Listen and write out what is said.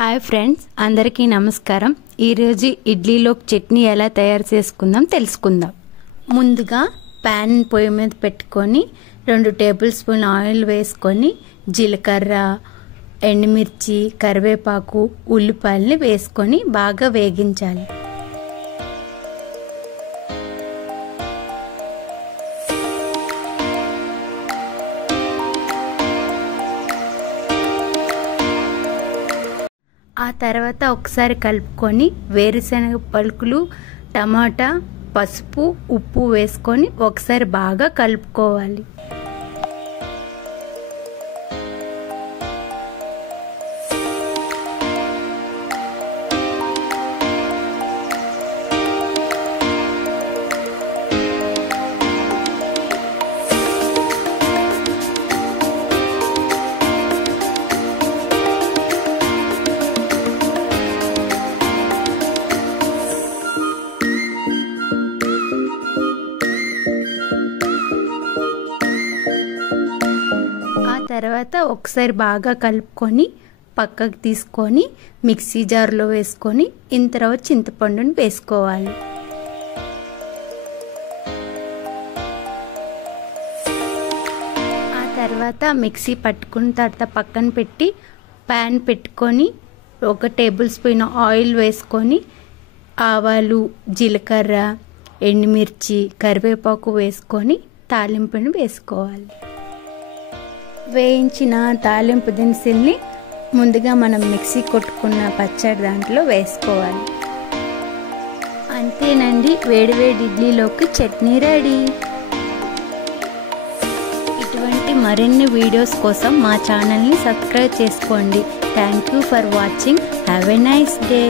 Hi friends, అందరికీ నమస్కారం. ఈరోజు ఇడ్లీలోకి చట్నీ ఎలా తయారు చేసుకుందాం తెలుసుకుందాం. ముందుగా ప్యాన్ పొయ్యి మీద పెట్టుకొని 2 టేబుల్ స్పూన్ ఆయిల్ వేసుకొని జీలకర్ర, ఎండుమిర్చి, కరివేపాకు, ఉల్లిపాయల్ని వేసుకొని బాగా వేగించాలి. ఆ తర్వాత ఒకసారి కలుపుకొని వేరుశనగ పలుకులు, టమాటా, పసుపు, ఉప్పు వేసుకొని ఒకసారి బాగా కలుపుకోవాలి. తర్వాత ఒకసారి బాగా కలుపుకొని పక్కకు తీసుకొని మిక్సీ జార్లో వేసుకొని తర్వాత చింతపండుని వేసుకోవాలి. ఆ తర్వాత మిక్సీ పట్టుకున్న తర్వాత పక్కన పెట్టి ప్యాన్ పెట్టుకొని 1 టేబుల్ స్పూన్ ఆయిల్ వేసుకొని ఆవాలు, జీలకర్ర, ఎండుమిర్చి, కరివేపాకు వేసుకొని తాలింపుని వేసుకోవాలి. వేయించిన తాలింపు దినుసుల్ని ముందుగా మనం మిక్సీ కొట్టుకున్న పచ్చడి దాంట్లో వేసుకోవాలి. అంతేనండి, వేడివేడి ఇడ్లీలోకి చట్నీ రెడీ. ఇటువంటి మరిన్ని వీడియోస్ కోసం మా ఛానల్ని సబ్స్క్రైబ్ చేసుకోండి. Thank you for watching. Have a nice day.